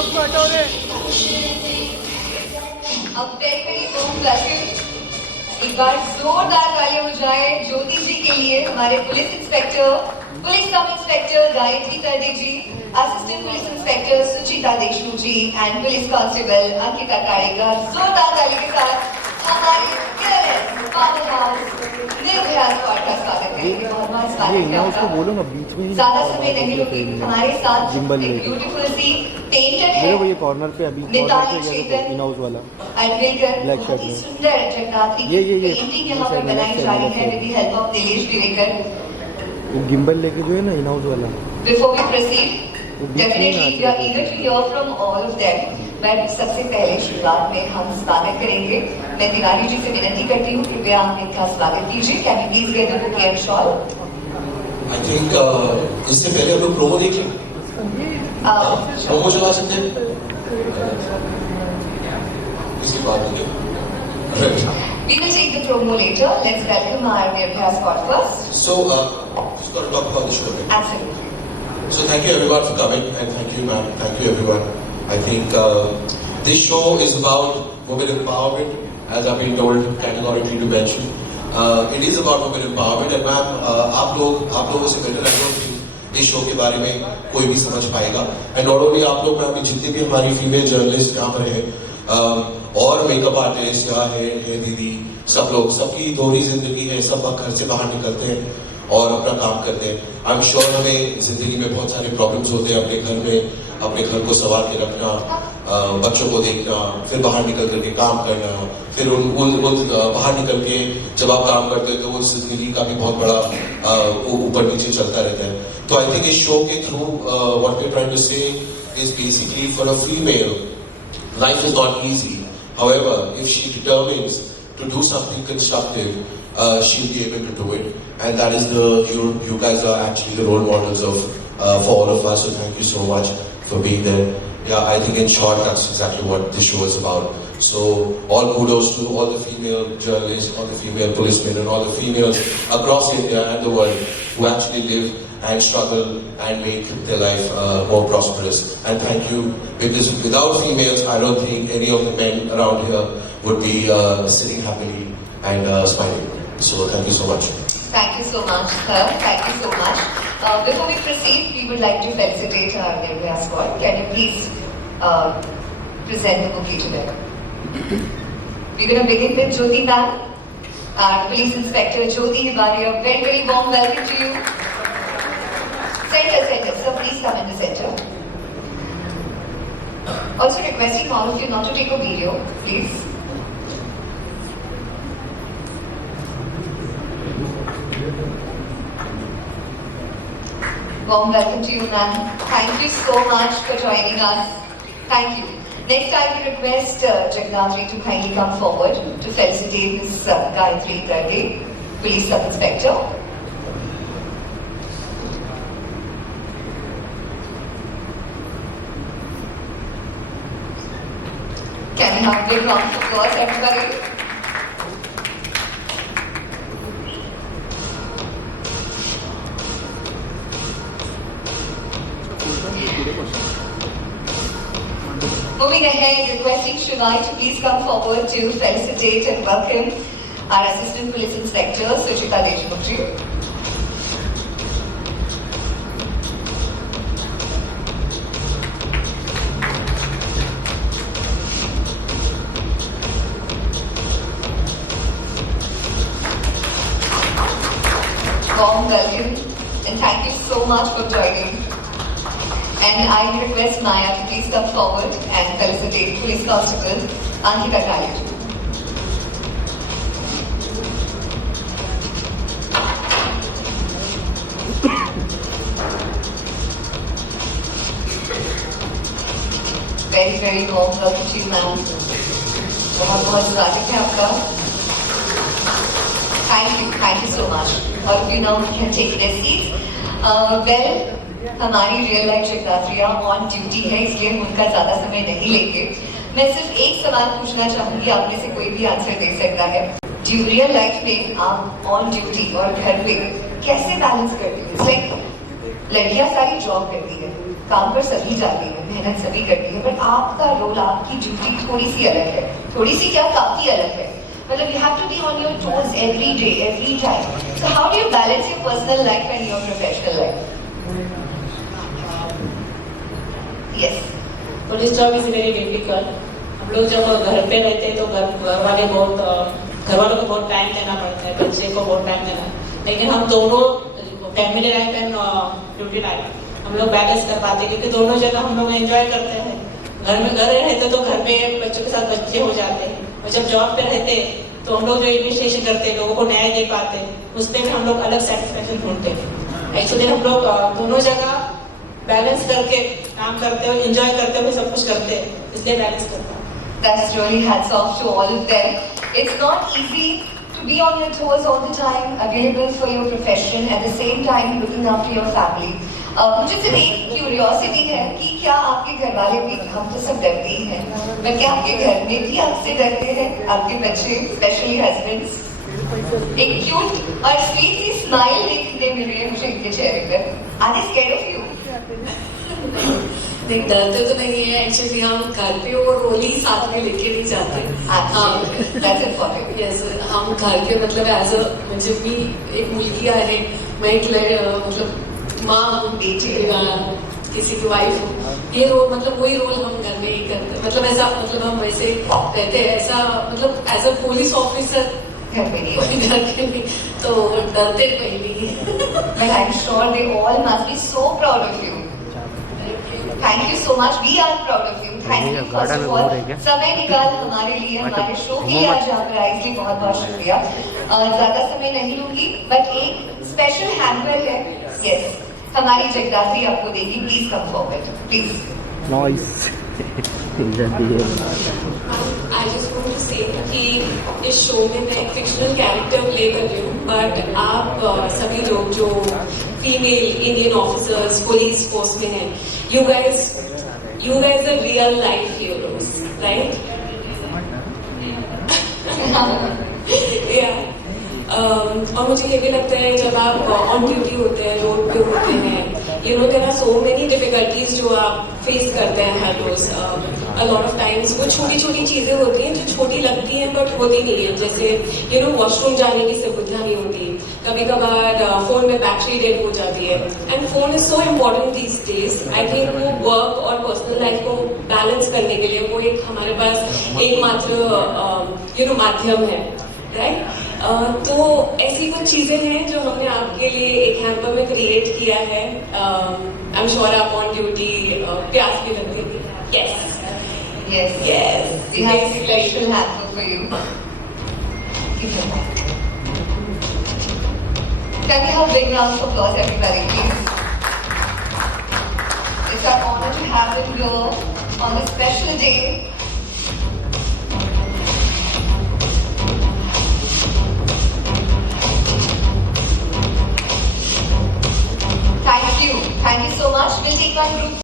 अब very welcome. एक बार जोरदार तालियां हो जाए ज्योति जी के लिए, हमारे police inspector, police sub inspector Gayatri Karde ji, assistant police inspector Suchita Deshmukh ji and police constable Ankita Karekar. जोरदार ताली के साथ हमारे पावर हाउस निर्भया स्क्वाड का स्वागत करेंगे। बहुत स्वागत है आपका। ज्यादा समय नहीं लूंगी, हमारे साथ ब्यूटीफुल सी पेंटर है ये कॉर्नर पे अभी इन हाउस वाला ब्लैक शर्ट में सुंदर जगन्नाथी पेंटिंग यहाँ पर बनाई जा रही है with the help of Dilesh Divekar. वो गिम्बल लेके जो है ना इन हाउस वाला। Before we proceed definitely we are eager to hear from all of them, but सबसे पहले शुरुआत में हम स्वागत करेंगे। मैं तिवारी जी से विनती करती हूँ कृपया आप इनका स्वागत कीजिए। Can you please get the bouquet and shawl. I think इससे पहले हम लोग प्रोमो देखें। प्रोमो चला सकते हैं इसके बाद में। We will take the promo later. Let's welcome our Nirbhaya squad first. So, just got to talk about the show, right? Absolutely. So, thank you everyone for coming, and thank you, ma'am. Thank you, everyone. I think this show is about women empowerment, as I've been told categorically to mention. It is about women empowerment, and ma'am, आप लोगों से better I don't think इस show के बारे में कोई भी समझ पाएगा। And not only आप लोग, मैम, जितने भी हमारी फीमेल जर्नलिस्ट यहाँ पर हैं, और मेकअप आर्टिस्ट या है दीदी, सब लोग, सबकी दोहरी जिंदगी है। सब घर से बाहर निकलते हैं और अपना काम करते हैं। आई एम श्योर हमें जिंदगी में बहुत सारे प्रॉब्लम्स होते हैं, अपने घर में, अपने घर को संवार के रखना, बच्चों को देखना, फिर बाहर निकल करके काम करना, फिर उन बाहर निकल के जब आप काम करते हैं तो उस जिंदगी का भी बहुत बड़ा ऊपर नीचे चलता रहता है। तो आई थिंक इस शो के through what we are trying to say is basically for a female life is not easy. However, if she determines to do something constructive, she'll be able to do it. And that is you guys are actually the role models for all of us. So thank you so much for being there. Yeah, I think in short, that's exactly what this show is about. So all kudos to all the female journalists, all the female policemen, and all the females across India and the world who actually live and struggle and make their life more prosperous. And thank you. Without females, I don't think any of the men around here would be sitting happily and smiling. So thank you so much. Thank you so much, sir. Thank you so much. Before we proceed, we would like to felicitate our Nirbhaya squad. Can you please present the bouquet to them? We're going to begin with Jyoti ma'am, our police inspector Jyoti Hibaria. Very warm welcome to you. Center. So please come in the center. Also requesting all of you not to take a video, please. Warm welcome to you, ma'am. Thank you so much for joining us. Thank you. Next, I will request Jagnatri to kindly come forward to felicitate Ms. Gayatri Garge, Police Sub-Inspector. Can we have a big round of applause, everybody? Moving ahead, requesting Shivai to please come forward to felicitate and welcome our Assistant Police Inspector, Suchita Deshmukh ji. Warm welcome and thank you so much for joining. And I request Maya to please come forward and felicitate Police Constable Ankita Kalyaj. Very warm welcome to you, ma'am. बहुत स्वागत है आपका. Thank you so much. All of you now can take their seats. हमारी real life जगदात्रिया on duty है, इसलिए हम उनका ज्यादा समय नहीं लेंगे। मैं सिर्फ एक सवाल पूछना चाहूंगी, आप में से कोई भी आंसर दे सकता है। रियल लाइफ में आप ऑन ड्यूटी और घर पे कैसे बैलेंस करती है? लाइक लड़कियां सारी जॉब करती है, काम पर सभी जाते हैं, मेहनत सभी करती है, बट आपका रोल, आपकी ड्यूटी थोड़ी सी अलग है, थोड़ी सी क्या, काफी अलग है. मतलब you have to be on your toes every day, every time. So how do you balance your personal life and your professional life? Yes. Police job is very difficult. हम लोग जब घर पे रहते हैं तो घर वाले घर वालों को बहुत टाइम देना पड़ता है, बच्चे को बहुत टाइम देना है. लेकिन हम दोनों family life and duty life हम लोग बैलेंस कर पाते हैं, क्योंकि दोनों जगह हम लोग एंजॉय करते हैं. घर रहते तो घर पे बच्चों के साथ बच्चे हो जाते हैं, और जब जॉब पे रहते तो हम लोग जो इन्वेस्टिगेशन करते हैं, लोगों को न्याय दे पाते हैं, उस पर भी हम लोग अलग सेटिस्फेक्शन ढूंढते हैं. एक्चुअली हम लोग दोनों जगह बैलेंस करके काम करते हुए, एंजॉय करते हुए सब कुछ करते हैं, इसलिए बैलेंस करते हैं. That's really hats off to all of them. It's not easy to be on your toes all the time, available for your profession, at the same time looking after your family. मुझे सिर्फ एक क्यूरियोसिटी है कि क्या आपके घर वाले भी, हम तो सब डरते ही हैं, पर क्या आपके घर में भी आपसे डरते हैं, आपके बच्चे, स्पेशली हस्बैंड्स? एक क्यूट और स्वीट सी स्माइल देखने मिल रही है मुझे इनके चेहरे पर. Are they scared of you? नहीं, डरते तो नहीं है. एक्चुअली हम घर पे वो रोल ही साथ में लेके नहीं जाते. That's important. यस, हम घर के मतलब एज अ म्हणजे मी एक मुलगी आहे, मैं एक मतलब माँ हूँ, बेटी किसी की वाइफ हूँ. ये रोल मतलब वही रोल हम घर में ही करते हैं. मतलब ऐसा मतलब हम वैसे रहते हैं, ऐसा मतलब एज अ पुलिस ऑफिसर घर पे नहीं. घर के नहीं तो डरते पहले. But I'm sure they all must be so proud of you. Thank you so much. We are proud of you. Thank you first of all. समय निकाल हमारे लिए, हमारे शो के लिए आज आप आए, इसलिए बहुत बहुत शुक्रिया. ज्यादा समय नहीं लूंगी, बट एक स्पेशल हैम्पर है. यस, हमारी जगदात्री आपको देगी. Please come forward, please. Noise. I just want to say कि इस शो में मैं एक फिक्शनल कैरेक्टर प्ले कर रही हूँ, बट आप सभी लोग जो female Indian officers police force में हैं, you guys are real life heroes, right? Yeah. और मुझे ये भी लगता है जब आप ऑन ड्यूटी होते हैं, रोड पे होते हैं, you know there are so many difficulties जो आप फेस करते हैं हर रोज. A lot of times वो छोटी छोटी चीजें होती हैं जो छोटी लगती हैं बट होती नहीं है. जैसे you know वॉशरूम जाने की सुविधा नहीं होती, कभी कभार फोन में बैटरी डेड हो जाती है. And phone is so important these days. I think वो वर्क और पर्सनल लाइफ को बैलेंस करने के लिए वो एक हमारे पास एकमात्र माध्यम है, राइट? तो ऐसी कुछ चीजें हैं जो हमने आपके लिए एक हैम्पर में क्रिएट किया है. आई एम श्योर आप ऑन ड्यूटी प्यास भी लगती है. Yes Yes. Yes. We have a special hamper for you. Give your mic. Can we have a big round of applause, everybody, please? It's our honor to have him here on a special day.